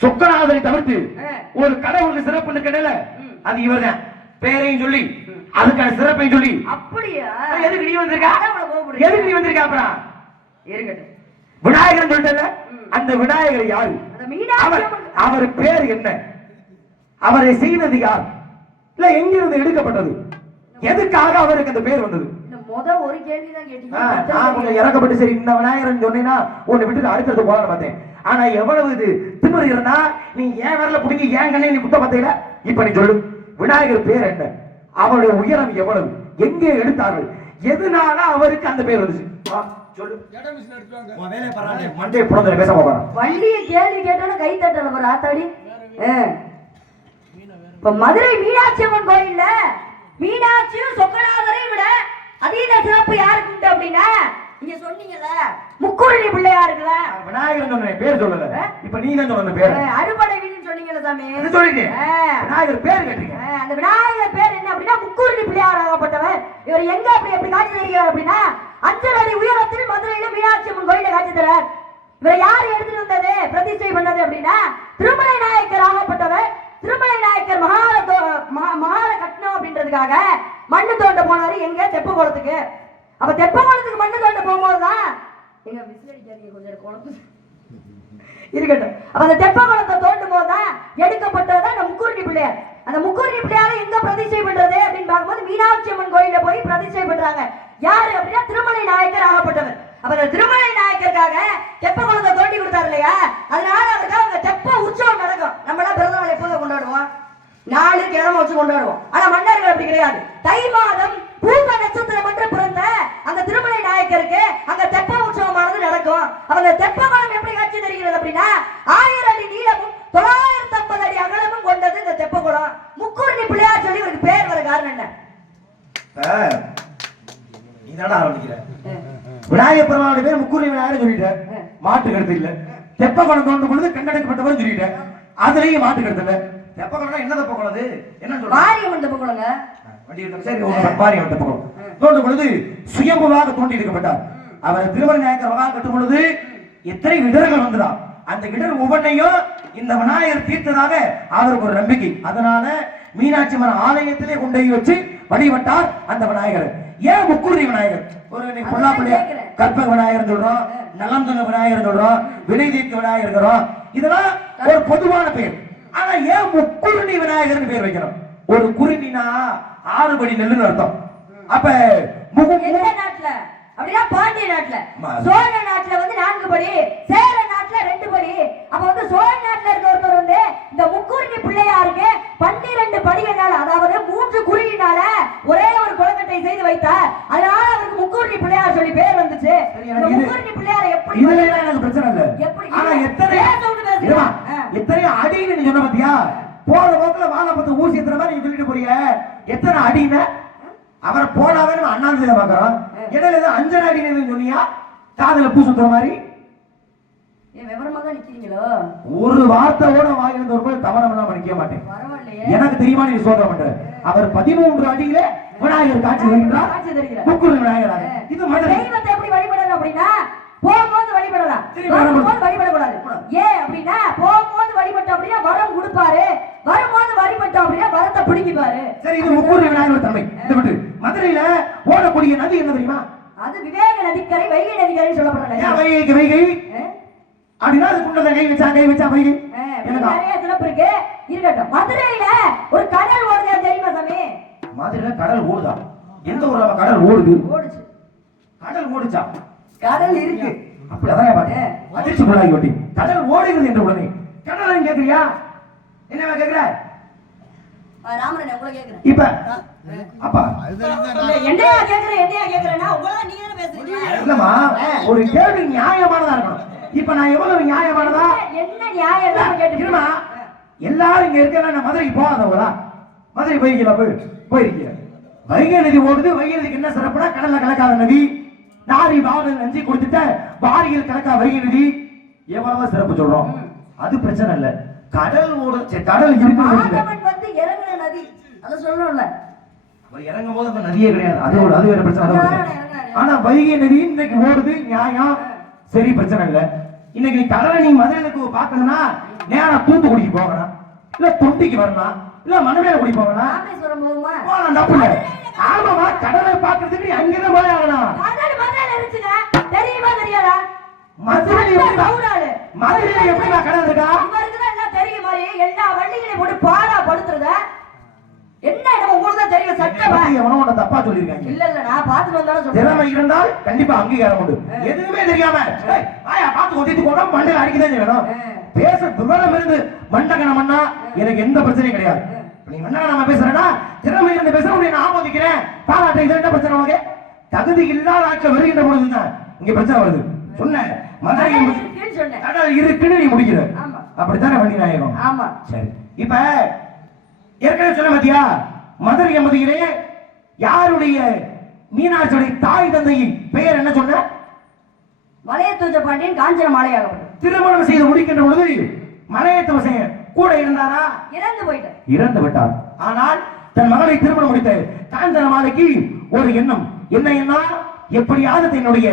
சொக்கநாதரை தவிர்த்து. ஒரு கடவுளுக்கு சிறப்பு கிடையல. அது இவர்தான். பேரையும் சொல்லி அதுக்கான சிறப்பையும் சொல்லி. அப்படியா? எதுக்கு நீ வந்திருக்கா. எதுக்கு நீ வந்திருக்கா அப்புறம் இருக்கட்டும் விநாயகர் ம். அந்த விநாயகர் யாரு? அவர் அவர் பேர் என்ன? அவரை செய்தது யார்? இல்ல எங்கிருந்து எடுக்கப்பட்டது? எதுக்காக அவருக்கு அந்த பேர் வந்தது? இறக்கப்பட்டு சரி இந்த விநாயகர்னு சொன்னீங்கன்னா உன்னை விட்டு அடுத்தது போலான்னு பார்த்தேன். ஆனா எவ்வளவு இது? திமிரு இருந்தா நீ ஏன் வரல புடிங்க ஏன் கண்ணே நீ குத்த பார்த்தீங்களா இப்ப நீ சொல்லு. விநாயகர் பேர் என்ன? அவருடைய உயரம் எவ்வளவு? எங்கே எடுத்தார்கள்? எதனால அவருக்கு அந்த பேர் வந்துச்சு? சொல்லு. உன் வேலையை பாரு, மண்டையை புடந்தல பேச போறேன் வள்ளிய கேள்வி கேட்டாலும் கை தட்டல பாரு ஆத்தாடி. இப்ப மதுரை மீனாட்சி அம்மன் கோயில்ல மீனாட்சியும் சொக்கநாதரையும் விட அதீத சிறப்பு யாருக்கு உண்டு அப்படின்னா நீங்க சொன்னீங்கல்ல முக்குருணி பிள்ளையாருக்குல விநாயகர் சொன்ன பேர் சொல்லல. இப்ப நீ தான் சொன்ன பேர். அறுபடை வீடுன்னு சொன்னீங்கல்ல சாமி? இது சொல்லிட்டு. விநாயகர் பேர் கேட்டீங்க அந்த விநாயகர் பேர் என்ன அப்படின்னா முக்குருணி பிள்ளையார் ஆகப்பட்டவர் இவர் எங்க அப்படி எப்படி காட்சி தருகிறார் அப்படின்னா அஞ்சல் அடி உயரத்தில் மதுரையில மீனாட்சி அம்மன் கோயில காட்சி தரார். இவர் யார் எடுத்துட்டு வந்தது பிரதிஷ்டை பண்ணது அப்படின்னா திருமலை நாயக்கர் ஆகப்பட்டவர் திருமலை நாயக்கர் மகால தோ- மகா- மகால கட்டணம் அப்படின்றதுக்காக மண்ணு தோண்ட போனாரு எங்க? தெப்ப குளத்துக்கு அப்ப தெப்ப மண்ணு தோண்ட போகும்போதுதான் எங்க விசிலடி ஜாதியை கொஞ்சம் குழம்பு இருக்கட்டும். அப்ப அந்த தெப்ப தோண்டும் போதுதான் எடுக்கப்பட்டதுதான் அந்த முக்கூர்ணி பிள்ளையார். அந்த முக்கூர்ணி பிள்ளையார எங்க பிரதிஷ்டை பண்றது அப்படின்னு பார்க்கும்போது மீனாட்சி அம்மன் கோயில போய் பிரதிஷ்டை பண்றாங்க. யாரு அப்படின்னா திருமலை நாயக்கர் ஆகப்பட்டவர். அப்ப அந்த திருமலை நாயக்கருக்காக தெப்ப குளத்தை தோண்டி கொடுத்தாரு இல்லையா? அதனால அதுக்காக அந்த தெப்ப உற்சவம் நடக்கும். நம்ம எல்லாம் பிறந்த நாள் எப்போது கொண்டாடுவோம். நாலு கிழமை வச்சு கொண்டாடுவோம். ஆனா மன்னர்கள் அப்படி கிடையாது. தை மாதம் பூச நாயக்கருக்கு அங்க தெப்ப உற்சவமானது நடக்கும். அந்த தெப்ப குளம் எப்படி காட்சி தருகிறது அப்படின்னா ஆயிரம் அடி நீளமும் தொள்ளாயிரத்தி ஐம்பது அடி அகலமும் கொண்டது இந்த தெப்ப குளம். முக்குருணி பிள்ளையார் சொல்லி இவருக்கு பேர் வர காரணம் என்ன? நீ தானே ஆரம்பிக்கிற. விநாயகர் பெருமாளுடைய பேர் முக்குரி விநாயகர் சொல்லிட்ட மாட்டு கருத்து இல்ல. தெப்ப குளம் தோண்டும் பொழுது கண்டெடுக்கப்பட்டவர் சொல்லிட்ட அதுலயும் மாட்டு கருத்து இல்ல. தெப்ப குளம்னா என்ன தெப்ப குளம் அது? என்ன சொல்ற மாரியம்மன் தெப்ப குளங்க. வண்டி சரி பாரி தெப்ப குளம். தோண்டும் பொழுது சுயம்புவாக தோண்டி எடுக்கப்பட்டார் அவர் திருமண நாயக்கர் மகா கட்டும் பொழுது எத்தனை இடர்கள் வந்ததா அந்த இடர் ஒவ்வொன்றையும் இந்த விநாயகர் தீர்த்ததாக அவருக்கு ஒரு நம்பிக்கை. அதனால மீனாட்சி அம்மன் ஆலயத்திலே கொண்டு வச்சு வழிபட்டார் அந்த விநாயகர். ஏன் முக்குருதி விநாயகர்? ஒரு கேட்கிறேன். கற்பக விநாயகர் சொல்றோம் நலம் தந்த விநாயகர் சொல்றோம் வினை தீர்க்க விநாயகர் இருக்கிறோம் இதெல்லாம் ஒரு பொதுவான பெயர் ஆனா ஏன் முக்குருணி விநாயகர்னு பேர் வைக்கிறோம்? ஒரு குருணினா ஆறு படி நெல்லுன்னு அர்த்தம். அப்ப எந்த நாட்டுல? அப்படின்னா பாண்டிய நாட்டுல. சோழ நாட்டுல வந்து நான்கு படி சேர நாட்டுல ரெண்டு படி. அப்ப வந்து சோழ நாட்டுல இருக்க ஒருத்தர் வந்து இந்த முக்குருணி பிள்ளையாருக்கு பன்னிரண்டு படிகளால அதாவது மூன்று குருவினால ஒரே ஒரு கொழுக்கட்டை செய்து வைத்தார். அதனால அவருக்கு முக்குருணி பிள்ளையார் சொல்லி பேர் வந்துச்சு. முக்குருணி பிள்ளையாரை எப்படி எனக்கு பிரச்சனை இல்ல. எப்படி? ஆனா எத்தனை. எத்தனை அடின்னு நீ சொன்ன பாத்தியா? போற போக்குல வாழைப்பத்து ஊசி எத்தனை மாதிரி நீ சொல்லிட்டு போறீங்க எத்தனை அடின்னு? அவரை போனாவே நம்ம அண்ணாந்து பாக்குறோம் இடையில ஏதோ அஞ்சரை அடின்னு சொன்னியா? காதுல பூ சுத்துற மாதிரி. ஒரு வார்த்தையோட வாங்கினது ஒரு போய் கவனம் எல்லாம் நிக்க மாட்டேன். எனக்கு தெரியுமா நீ சோதனை பண்ற அவர் பதிமூன்று அடியில விநாயகர் காட்சி தருகிறார். முக்குரு விநாயகராக. இது மதுரை. தெய்வத்தை எப்படி வழிபடணும் அப்படின்னா போகும்போது வழிபடலாம். சரி, வரும்போது. வழிபடக்கூடாது. ஏன் அப்படின்னா போகும்போது வழிபட்டோம் அப்படின்னா வரம் கொடுப்பாரு. வரும்போது வழிபட்டோம் அப்படின்னா வரத்தை பிடிக்கிப்பாரு சரி இது முக்கூர் விநாயகர் தன்மை. இந்த மதுரையில ஓடக்கூடிய நதி என்ன தெரியுமா? அது விவேக நதிக்கரை வைகை நதிக்கரை வைகைக்கு வைகை? ஆ? அப்படின்னா அது குண்டல கை வச்சா கை வச்சா வைகை. என்னக்கா நிறைய சிறப்பு இருக்கு. இருக்கட்டும். மதுரையில ஒரு கடல் ஓடுது தெரியுமா சாமி? மதுரையில கடல் ஓடுதா? எந்த ஊர்ல கடல் ஓடுது? ஓடுச்சு. கடல் ஓடுச்சா? கடல் இருக்கு. அப்படி அதான் பாத்தேன் அதிர்ச்சி புள்ளாகி ஓட்டி கடல் ஓடுகிறது என்ற உடனே. கடல் கேக்குறியா என்னவா கேக்குற ராமரன் உங்களை கேக்குறேன். இப்ப அப்பா. என்னையா கேக்குறேன் என்னையா கேக்குறேன்னா உங்களை நீங்க தானே பேசுறீங்க. இல்லம்மா ஒரு கேள்வி நியாயமானதா இருக்கணும். இப்ப நான் எவ்வளவு நியாயமானதா? என்ன நியாயம் தான் கேட்டு இருமா எல்லாரும் இங்க இருக்கலாம் நான் மதுரைக்கு போகாதவங்களா? மதுரை போயிருக்கீங்களா? போய் போயிருக்கீங்க. வைகை நதி ஓடுது வைகை நதிக்கு என்ன சிறப்புனா கடல்ல கலக்காத நதி. நாரி பாவனை நஞ்சி கொடுத்துட்ட வாரியில் கலக்கா வைகை நதி எவ்வளவோ சிறப்பு சொல்றோம். அது பிரச்சனை இல்ல. கடல் ஓடு கடல் இருக்கு ஆண்டவன் வந்து இறங்குன நதி அத சொல்லணும்ல. இறங்கும் போது அந்த நதியே கிடையாது. அது ஒரு அது வேற பிரச்சனை. ஆனா வைகை நதி இன்னைக்கு ஓடுது நியாயம். சரி பிரச்சனை இல்ல. இன்னைக்கு நீ கடலை நீ மதுரைக்கு பார்க்கணும்னா நேரா தூத்துக்குடிக்கு போகணும். இல்ல தொண்டிக்கு வரணும் இல்ல மணமேலக்குடி போகணும் ராமேஸ்வரம் போகுமா போகலாம் தப்பு இல்ல ஆமாமா கடலை பார்க்கறதுக்கு நீ அங்கதான் போய் ஆகணும். மதுரையில தெரியுமா தெரியாதா? மதுரை எப்படி. மதுரையில எப்படி கடல் இருக்கா? தெரியும் மாதிரி எல்லா வண்டிகளையும் போட்டு பாடா படுத்துறத என்ன நம்ம உங்களுக்கு தான் தெரியும் சட்டமா பத்தி எவனோ உன்னை தப்பா சொல்லியிருக்காங்க. இல்ல இல்ல நான் பாத்துட்டு வந்தாலும் திறமை இருந்தால் கண்டிப்பா அங்கீகாரம் உண்டு. எதுவுமே தெரியாம ஏய், வாயா பார்த்து கொத்திட்டு போனா மண்டையில அடிக்கதான் வேணும்? பேச விவரம் இருந்து மண்டகனம் பண்ணா எனக்கு எந்த பிரச்சனையும் கிடையாது. நீ மண்டகனமா பேசுறேன்னா திறமை இருந்து பேசுற உன்னை நான் ஆமோதிக்கிறேன். பாராட்ட இது என்ன பிரச்சனை உனக்கு? தகுதி இல்லாத ஆட்கள் வருகின்ற பொழுதுதான் இங்க பிரச்சனை வருது. சொன்னேன். என்பது இருக்குன்னு நீ முடிக்கிற. அப்படித்தானே வண்டி நாயகம்? ஆமா. சரி. இப்ப ஏற்கனவே சொன்ன பாத்தியா மதுரை எம்பதியிலே யாருடைய மீனாட்சியுடைய தாய் தந்தையின் பெயர் என்ன சொன்ன? மலையத்தூஜ பாண்டியன் காஞ்சன மாலையாகப்பட்டது திருமணம் செய்து முடிக்கின்ற பொழுது மலையத்து வசையன் கூட இருந்தாரா இறந்து போயிட்டேன் இறந்து விட்டார். ஆனால் தன் மகளை திருமணம் முடித்த காஞ்சன மாலைக்கு ஒரு எண்ணம். என்ன எண்ணம் எப்படியாவது தன்னுடைய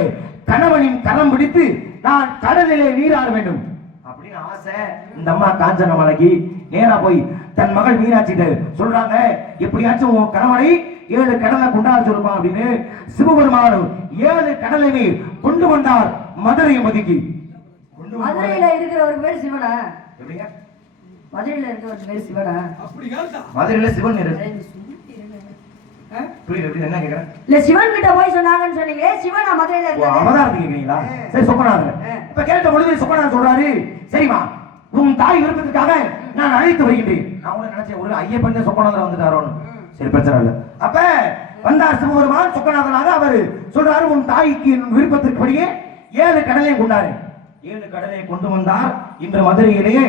கணவனின் கரம் பிடித்து நான் கடலிலே நீராட வேண்டும். அப்படின்னு ஆசை. இந்த அம்மா காஞ்சன மாலைக்கு நேரா போய் தன் மகள் மீனாட்சிட்ட சொல்றாங்க எப்படியாச்சும் உன் கணவனை ஏழு கடலை கொண்டாட சொல்லுமா அப்படின்னு சிவபெருமானும் ஏழு கடலை கொண்டு வந்தார் மதுரை மதிக்கு. மதுரையில இருக்கிற ஒரு பேர் சிவனா? மதுரையில இருக்கிற ஒரு பேர் சிவனா? மதுரையில சிவன் என்ன கேக்குறேன் இல்ல சிவன் கிட்ட போய் சொன்னாங்கன்னு சொன்னீங்களே சிவனா மதுரையில இருக்காரு அவதாரத்துக்கு கேக்குறீங்களா? சரி சொப்பனாதர் ஆ. இப்ப கேட்ட பொழுது சொப்பனாதர் சொல்றாரு சரிமா உன் தாய் விருப்பத்துக்காக நான் அழைத்து வருகின்றேன். நான் கூட நினைச்சேன் ஒரு ஐயப்பன் சொப்பனாதர் வந்துட்டாரோன்னு சரி பிரச்சனை இல்ல. அப்ப வந்தார் சிவபெருமான் சொக்கநாதனாக அவர் சொல்றாரு உன் தாய்க்கு என் விருப்பத்திற்படியே ஏழு கடலையும் கொண்டாரு. ஏழு கடலை கொண்டு வந்தார். இன்று மதுரையிலேயே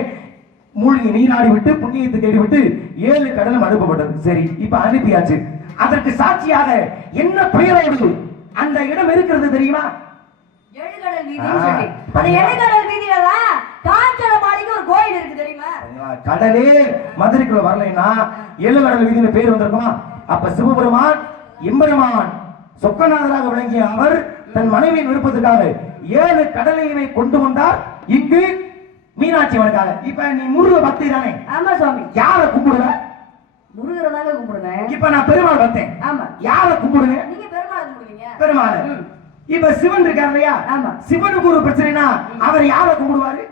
மூழ்கி நீராடி விட்டு புண்ணியத்தை தேடி விட்டு ஏழு கடலும் அனுப்பப்பட்டது. சரி இப்ப அனுப்பியாச்சு. அதற்கு சாட்சியாக என்ன பெயரோடு அந்த இடம் இருக்கிறது தெரியுமா? எழுகடல் சொல்லி. அந்த எழுகடல் வீதியில தான் காஞ்சன மாளிகை ஒரு கோயில் இருக்கு தெரியுமா சரிங்களா? கடலே மதுரைக்குள்ள வரலைன்னா ஏழு கடல் வீதியில பேர் வந்திருக்குமா? அப்ப சிவபெருமான் எம்பெருமான் சொக்கநாதராக விளங்கிய அவர் தன் மனைவியின் விருப்பத்துக்காக ஏழு கடலையுமே கொண்டு வந்தார். இங்கு மீனாட்சி அவனுக்காக இப்ப நீ முருக பக்தி தானே? ஆமா சுவாமி. யார கும்பிடுவ? முருகரை தாங்க கும்பிடுவேன். இப்ப நான் பெருமாள் வந்தேன். ஆமா. யார கும்பிடுவேன் நீங்க பெருமாள் கும்பிடுவீங்க. பெருமாள். இப்ப சிவன் இருக்கார் இல்லையா? ஆமா. சிவனுக்கு ஒரு பிரச்சனைனா அவர் யார கும்பிடுவாரு?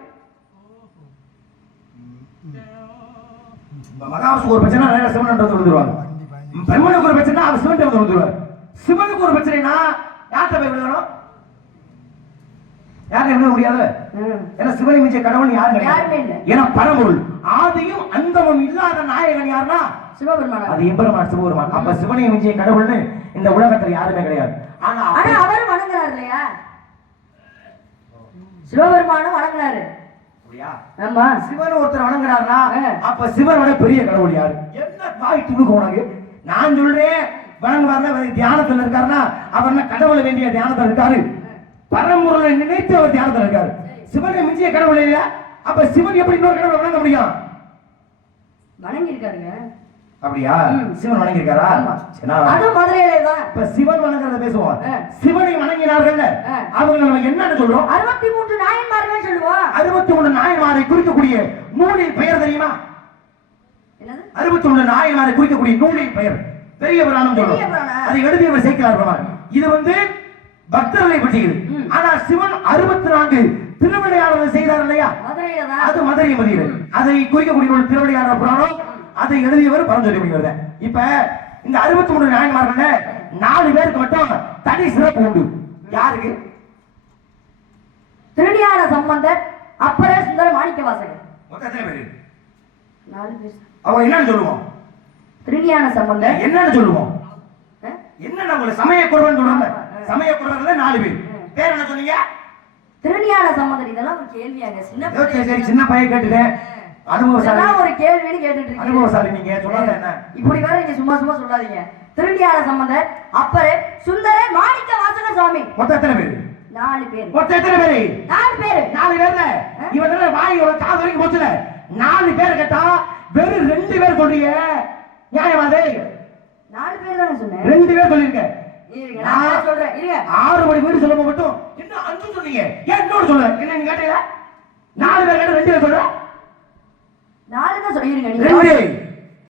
இப்ப மகாவிஷ்ணுக்கு ஒரு பிரச்சனை நேரா சிவன் விழுந்துருவாங்க பிரம்மனுக்கு ஒரு பிரச்சனை அவர் சிவன் விழுந்துருவார். சிவனுக்கு ஒரு பிரச்சனைனா யார்கிட்ட போய் விழுகணும்? யாரும் விழுக முடியாது? ம். ஏன்னா சிவனை மிஞ்ச கடவுள் யாரும் கிடையாது. இல்ல. ஏன்னா பரம்பொருள் ஆதியும் அந்தமும் இல்லாத நாயகன் யாருன்னா? சிவபெருமானா. அது எம்பெருமான் சிவபெருமான். அப்ப சிவனை மிஞ்சிய கடவுள்னு இந்த உலகத்துல யாருமே கிடையாது. ஆனா ஆனா அவரும் வணங்குறாரு இல்லையா? சிவபெருமானும் வணங்குறாரு. அப்படியா? ஆமா. சிவன் ஒருத்தர் வணங்குறாருன்னா ஆ. அப்ப சிவனோட பெரிய கடவுள் யாரு? என்ன தாய் துணுக்கு உனக்கு? நான் சொல்றேன் வணங்குவாருன்னா தியானத்துல இருக்காருன்னா அவர் கடவுளை வேண்டிய தியானத்துல இருக்காரு? பரம்பொருளை நினைத்து அவர் தியானத்துல இருக்காரு. சிவனை மிஞ்சிய கடவுள் இல்லையா அப்ப சிவன் எப்படி இன்னொரு கடவுளை வணங்க முடியும்? வணங்கி இருக்காருங்க அப்படியா. சிவன் நான் அதுவும் மதுரையிலே தான். இப்ப சிவன் வணங்குறத பேசுவோம். சிவனை வணங்கினார்கள். அவங்க நம்ம என்னன்னு சொல்றோம்? அறுபத்தி மூன்று நாயன்மார்கள் சொல்லுவோம். அறுபத்தி ஒண்ணு நாயன்மாரை குறிக்கக்கூடிய நூலின் பெயர் தெரியுமா? அறுபத்தி ஒண்ணு நாயன்மாரை குறிக்கக்கூடிய நூலின் பெயர் பெரிய புராணம் புராணம். அதை எழுதியவர் சேர்க்கிறார். இது வந்து பக்தர்களை பற்றியது. ஆனா சிவன் அறுபத்தி நான்கு திருவிளையாடல்கள் செய்தார் இல்லையா? அது மதுரை மதியது அதை குறிக்கக்கூடிய ஒரு திருவிளையாடல் புராணம். அதை எழுதியவர் பரஞ்சொலி அப்படிங்கிறத இப்ப இந்த அறுபத்தி மூணு நாயன்மார்கள்ல நாலு பேருக்கு மட்டும் தனி சிறப்பு உண்டு. யாருக்கு? திருஞான சம்பந்தர் அப்பரே சுந்தர மாணிக்க வாசகர் அவங்க என்னன்னு சொல்லுவோம். திருஞான சம்பந்தர். என்னன்னு சொல்லுவோம்? என்ன உங்களை சமய குருவன் சொல்றாங்க சமய குருவன்ல நாலு பேர். பேர் என்ன சொன்னீங்க? திருஞான சம்பந்தர் இதெல்லாம் ஒரு கேள்வியாங்க சின்ன சரி, சின்ன பையன் கேட்டுட்டேன். அனுபவசாலி. ஒரு கேள்வின்னு கேட்டுட்டு இருக்கீங்க. அனுபவசாலி நீங்க சொல்லாத என்ன? இப்படி வேற நீங்க சும்மா சும்மா சொல்லாதீங்க. திருஞான சம்பந்தர் அப்பரே சுந்தர மாணிக்க வாசகர் சுவாமி. மொத்தம் எத்தனை பேரு? நாலு பேர். மொத்தம் எத்தனை பேரு? நாலு பேரு. நாலு பேர்ல. இவன் வாய் ஒரு காது வரைக்கும் போச்சுல. நாலு பேர் கேட்டா வெறும் ரெண்டு பேர் சொல்றீங்க. நியாயமாதே நாலு பேர் தானே சொன்னேன். ரெண்டு பேர் சொல்றேன்? இருங்க. ஆறு மணி வீடு சொல்லும் மட்டும் என்ன அஞ்சு சொன்னீங்க? ஏன் இன்னொரு சொல்ல என்ன நீங்க நாலு பேர் கேட்ட ரெண்டு பேர் சொல்ற? நாலு தான் சொல்லிருங்க